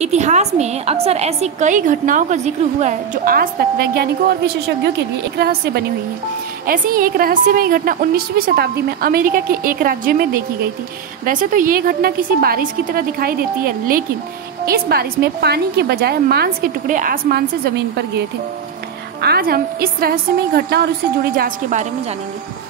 इतिहास में अक्सर ऐसी कई घटनाओं का जिक्र हुआ है जो आज तक वैज्ञानिकों और विशेषज्ञों के लिए एक रहस्य बनी हुई है। ऐसी ही एक रहस्यमयी घटना 19वीं शताब्दी में अमेरिका के एक राज्य में देखी गई थी। वैसे तो ये घटना किसी बारिश की तरह दिखाई देती है, लेकिन इस बारिश में पानी के बजाय मांस के टुकड़े आसमान से जमीन पर गिरे थे। आज हम इस रहस्यमयी घटना और उससे जुड़ी जाँच के बारे में जानेंगे।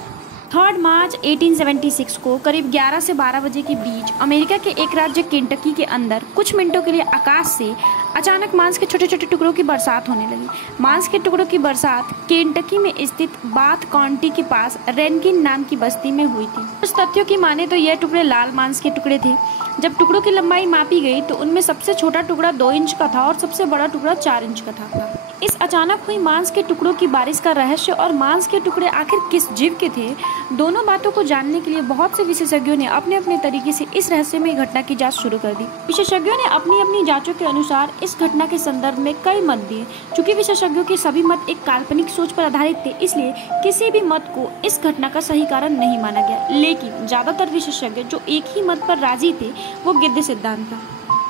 3 मार्च 1876 को करीब 11 से 12 बजे के बीच अमेरिका के एक राज्य केंटकी के अंदर कुछ मिनटों के लिए आकाश से अचानक मांस के छोटे छोटे टुकड़ों की बरसात होने लगी। मांस के टुकड़ों की बरसात केंटकी में स्थित बाथ काउंटी के पास रेनकिन नाम की बस्ती में हुई थी। कुछ तथ्यों की माने तो यह टुकड़े लाल मांस के टुकड़े थे। जब टुकड़ों की लंबाई मापी गई तो उनमें सबसे छोटा टुकड़ा 2 इंच का था और सबसे बड़ा टुकड़ा 4 इंच का था। इस अचानक हुई मांस के टुकड़ों की बारिश का रहस्य और मांस के टुकड़े आखिर किस जीव के थे, दोनों बातों को जानने के लिए बहुत से विशेषज्ञों ने अपने अपने तरीके से इस रहस्यमयी घटना की जांच शुरू कर दी। विशेषज्ञों ने अपनी अपनी जांचों के अनुसार इस घटना के संदर्भ में कई मत दिए। चूंकि विशेषज्ञों के सभी मत एक काल्पनिक सोच पर आधारित थे, इसलिए किसी भी मत को इस घटना का सही कारण नहीं माना गया। लेकिन ज्यादातर विशेषज्ञ जो एक ही मत पर राजी थे वो गिद्ध सिद्धांत था।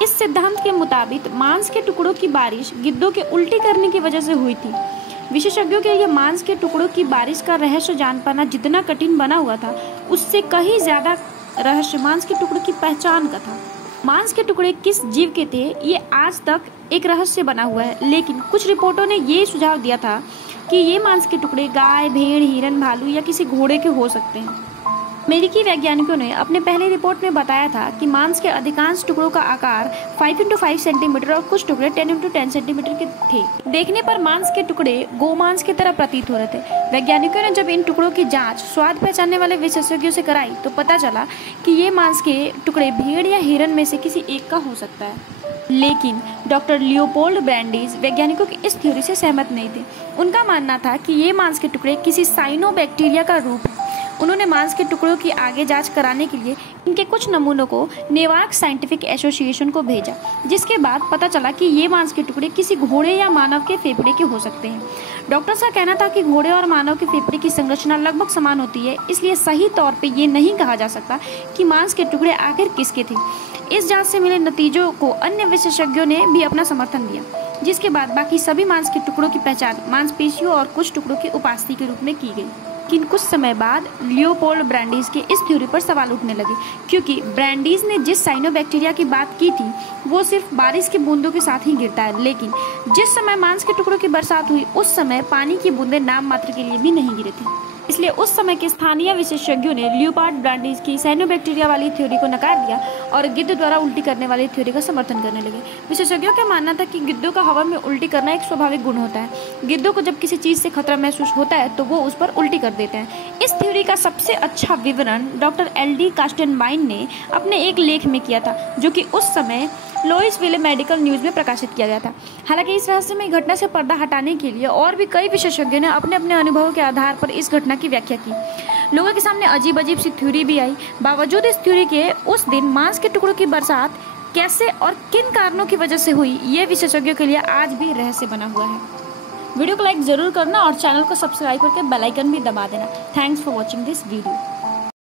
इस सिद्धांत के मुताबिक मांस के टुकड़ों की बारिश गिद्धों के उल्टी करने की वजह से हुई थी। विशेषज्ञों के लिए मांस के टुकड़ों की बारिश का रहस्य जान पाना जितना कठिन बना हुआ था, उससे कहीं ज्यादा रहस्य मांस के टुकड़ों की पहचान का था। मांस के टुकड़े किस जीव के थे, ये आज तक एक रहस्य बना हुआ है। लेकिन कुछ रिपोर्टों ने ये सुझाव दिया था कि ये मांस के टुकड़े गाय, भेड़, हिरन, भालू या किसी घोड़े के हो सकते हैं। अमेरिकी वैज्ञानिकों ने अपने पहले रिपोर्ट में बताया था कि मांस के अधिकांश टुकड़ों का आकार 5x5 सेंटीमीटर और कुछ टुकड़े 10x10 सेंटीमीटर के थे। देखने पर मांस के टुकड़े गोमांस की तरह प्रतीत हो रहे थे। वैज्ञानिकों ने जब इन टुकड़ों की जांच स्वाद पहचानने वाले विशेषज्ञों से कराई तो पता चला कि ये मांस के टुकड़े भेड़ या हिरन में से किसी एक का हो सकता है। लेकिन डॉक्टर लियोपोल्ड ब्रैंडीज वैज्ञानिकों की इस थ्योरी से सहमत नहीं थे। उनका मानना था कि ये मांस के टुकड़े किसी साइनोबैक्टीरिया का रूप है। उन्होंने मांस के टुकड़ों की आगे जांच कराने के लिए इनके कुछ नमूनों को नेवार्क साइंटिफिक एसोसिएशन को भेजा, जिसके बाद पता चला कि ये मांस के टुकड़े किसी घोड़े या मानव के फेफड़े के हो सकते हैं। डॉक्टर्स का कहना था कि घोड़े और मानव के फेफड़े की संरचना लगभग समान होती है, इसलिए सही तौर पे ये नहीं कहा जा सकता कि मांस के टुकड़े आखिर किसके थे। इस जांच से मिले नतीजों को अन्य विशेषज्ञों ने भी अपना समर्थन दिया, जिसके बाद बाकी सभी मांस के टुकड़ों की पहचान मांसपेशियों और कुछ टुकड़ों की उपास्थि के रूप में की गई। लेकिन कुछ समय बाद लियोपोल्ड ब्रैंडीज के इस थ्योरी पर सवाल उठने लगे, क्योंकि ब्रैंडीज ने जिस साइनोबैक्टीरिया की बात की थी वो सिर्फ बारिश की बूंदों के साथ ही गिरता है। लेकिन जिस समय मांस के टुकड़ों की बरसात हुई उस समय पानी की बूंदें नाम मात्र के लिए भी नहीं गिरे थे। इसलिए उस समय के स्थानीय विशेषज्ञों ने लियोपोल्ड ब्रैंडीज की साइनोबैक्टीरिया वाली थ्योरी को नकार दिया और गिद्ध द्वारा उल्टी करने वाली थ्योरी का समर्थन करने लगे। विशेषज्ञों का मानना था कि गिद्धों का हवा में उल्टी करना एक स्वाभाविक गुण होता है। गिद्धों को जब किसी चीज से खतरा महसूस होता है तो वो उस पर उल्टी कर देते हैं। इस थ्योरी का सबसे अच्छा विवरण डॉक्टर एल.डी. कास्टेनबाइन ने अपने एक लेख में किया था, जो कि उस समय लुइसविले मेडिकल न्यूज में प्रकाशित किया गया था। हालांकि इस रहस्यमयी घटना से पर्दा हटाने के लिए और भी कई विशेषज्ञों ने अपने अपने अनुभवों के आधार पर इस घटना की व्याख्या की। लोगों के सामने अजीब अजीब सी थ्योरी भी आई। बावजूद इस थ्योरी के उस दिन मांस के टुकड़ों की बरसात कैसे और किन कारणों की वजह से हुई, ये विशेषज्ञों के लिए आज भी रहस्य बना हुआ है। वीडियो को लाइक जरूर करना और चैनल को सब्सक्राइब करके बेल आइकन भी दबा देना। Thanks for watching this video.